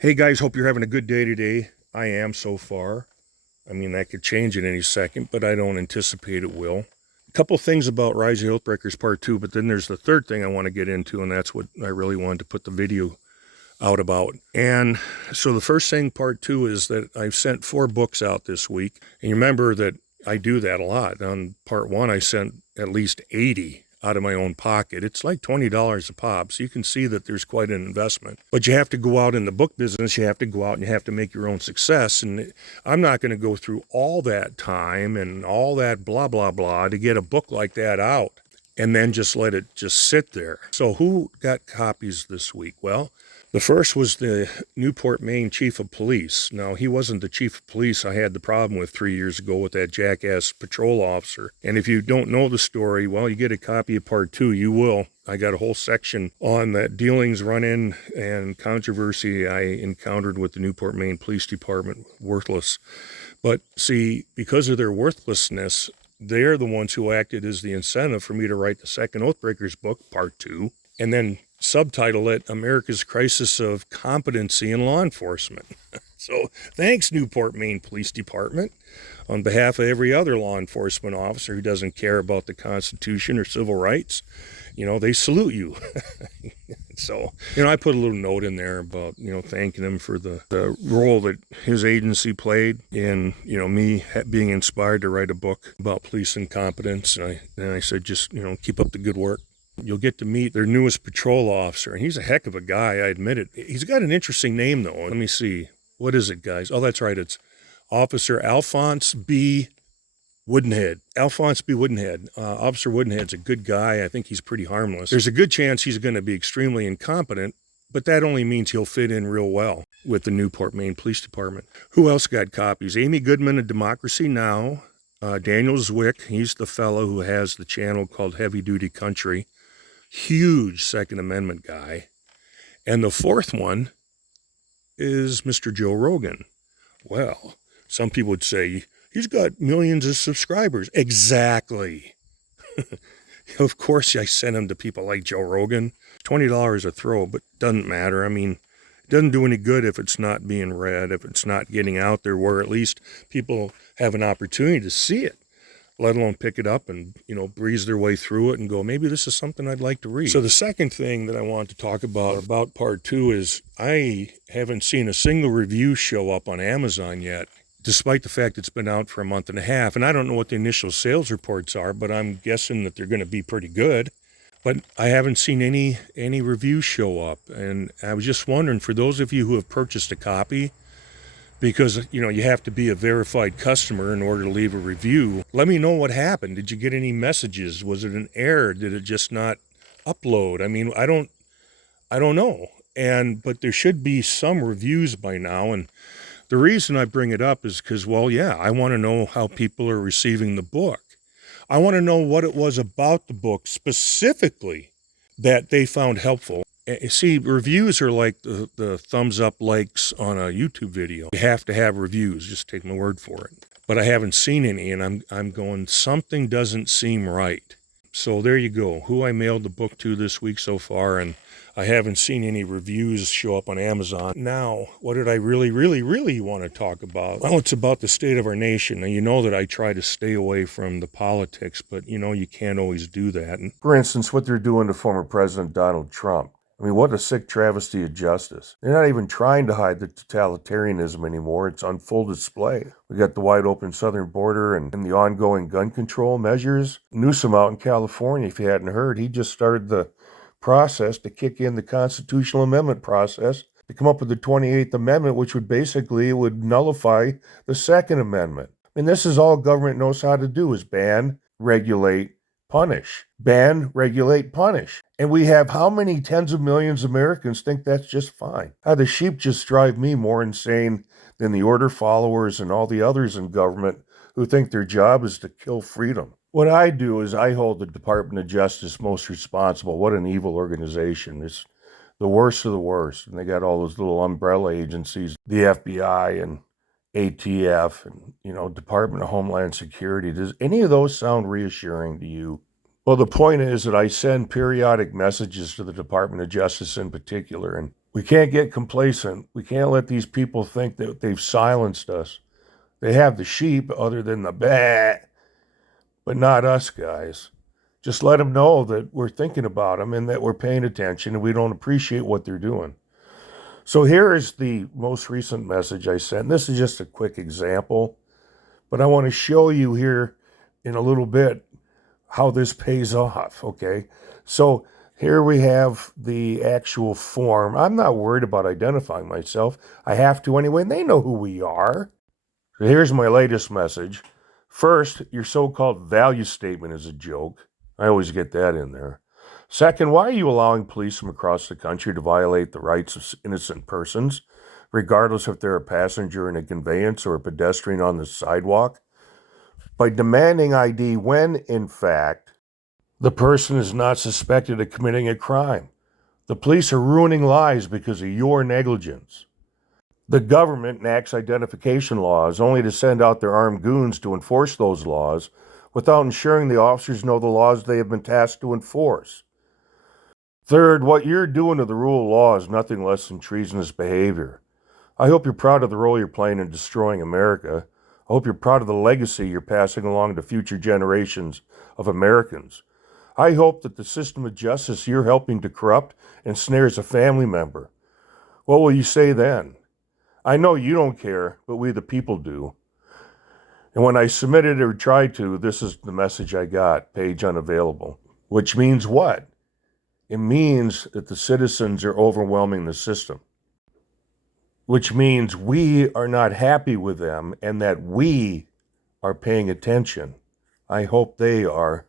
Hey guys, hope you're having a good day today. I am so far. I mean, that could change in any second, but I don't anticipate it will. A couple things about Rise of the Oathbreakers Part 2, but then there's the third thing I want to get into, and that's what I really wanted to put the video out about. And so the first thing, Part 2, is that I've sent 4 books out this week. And you remember that I do that a lot. On Part 1, I sent at least 80 out of my own pocket. It's like $20 a pop, so you can see that there's quite an investment. But you have to go out in the book business, you have to go out and you have to make your own success. And I'm not going to go through all that time and all that blah, blah, blah to get a book like that out and then just let it just sit there. So who got copies this week? Well, the first was the Newport, Maine chief of police. Now, he wasn't the chief of police I had the problem with 3 years ago with that jackass patrol officer. And if you don't know the story, well, you get a copy of Part 2. You will. I got a whole section on that dealings, run-in, and controversy I encountered with the Newport, Maine Police Department. Worthless. But see, because of their worthlessness, they're the ones who acted as the incentive for me to write the second Oathbreakers book, Part 2, and then subtitle it America's Crisis of Competency in Law Enforcement. So thanks, Newport, Maine Police Department. On behalf of every other law enforcement officer who doesn't care about the Constitution or civil rights, they salute you. So, I put a little note in there about, thanking him for the role that his agency played in, me being inspired to write a book about police incompetence. And I said, just, keep up the good work. You'll get to meet their newest patrol officer, and he's a heck of a guy, I admit it. He's got an interesting name, though. Let me see. What is it, guys? Oh, that's right. It's Officer Alphonse B. Woodenhead. Alphonse B. Woodenhead. Officer Woodenhead's a good guy. I think he's pretty harmless. There's a good chance he's going to be extremely incompetent, but that only means he'll fit in real well with the Newport, Maine Police Department. Who else got copies? Amy Goodman of Democracy Now!, Daniel Zwick. He's the fellow who has the channel called Heavy Duty Country. Huge Second Amendment guy. And the fourth one is Mr. Joe Rogan. Well, some people would say, he's got millions of subscribers. Exactly. Of course I sent him to people like Joe Rogan. $20 a throw, but doesn't matter. I mean, it doesn't do any good if it's not being read, if it's not getting out there where at least people have an opportunity to see it, let alone pick it up and, breeze their way through it and go, maybe this is something I'd like to read. So the second thing that I want to talk about Part 2 is I haven't seen a single review show up on Amazon yet, despite the fact it's been out for a month and a half. And I don't know what the initial sales reports are, but I'm guessing that they're going to be pretty good. But I haven't seen any reviews show up. And I was just wondering, for those of you who have purchased a copy, because, you have to be a verified customer in order to leave a review. Let me know what happened. Did you get any messages? Was it an error? Did it just not upload? I mean, I don't know. But there should be some reviews by now. And the reason I bring it up is because, I want to know how people are receiving the book. I want to know what it was about the book specifically that they found helpful. See, reviews are like the thumbs up likes on a YouTube video. You have to have reviews, just take my word for it. But I haven't seen any, and I'm going, something doesn't seem right. So there you go, who I mailed the book to this week so far, and I haven't seen any reviews show up on Amazon. Now, what did I really, really, really want to talk about? Well, it's about the state of our nation. Now, you know that I try to stay away from the politics, but you can't always do that. And for instance, what they're doing to former President Donald Trump. I mean, what a sick travesty of justice. They're not even trying to hide the totalitarianism anymore. It's on full display. We got the wide open southern border and the ongoing gun control measures. Newsom out in California, if you hadn't heard, he just started the process to kick in the constitutional amendment process to come up with the 28th Amendment, which would nullify the Second Amendment. I mean, this is all government knows how to do, is ban, regulate, punish. Ban, regulate, punish. And we have how many tens of millions of Americans think that's just fine? The sheep just drive me more insane than the order followers and all the others in government who think their job is to kill freedom. What I do is I hold the Department of Justice most responsible. What an evil organization. It's the worst of the worst. And they got all those little umbrella agencies, the FBI and ATF and, Department of Homeland Security. Does any of those sound reassuring to you? Well, the point is that I send periodic messages to the Department of Justice in particular, and We can't get complacent. We can't let these people think that they've silenced us. They have the sheep other than the bah, but not us, guys. Just let them know that we're thinking about them and that we're paying attention and we don't appreciate what they're doing. So here is the most recent message I sent. This is just a quick example, but I want to show you here in a little bit how this pays off, okay? So here we have the actual form. I'm not worried about identifying myself. I have to anyway, and they know who we are. So here's my latest message. First, your so-called value statement is a joke. I always get that in there. Second, why are you allowing police from across the country to violate the rights of innocent persons, regardless if they're a passenger in a conveyance or a pedestrian on the sidewalk, by demanding ID when, in fact, the person is not suspected of committing a crime? The police are ruining lives because of your negligence. The government enacts identification laws only to send out their armed goons to enforce those laws without ensuring the officers know the laws they have been tasked to enforce. Third, what you're doing to the rule of law is nothing less than treasonous behavior. I hope you're proud of the role you're playing in destroying America. I hope you're proud of the legacy you're passing along to future generations of Americans. I hope that the system of justice you're helping to corrupt ensnares a family member. What will you say then? I know you don't care, but we the people do. And when I submitted or tried to, this is the message I got: page unavailable. Which means what? It means that the citizens are overwhelming the system. Which means we are not happy with them and that we are paying attention. I hope they are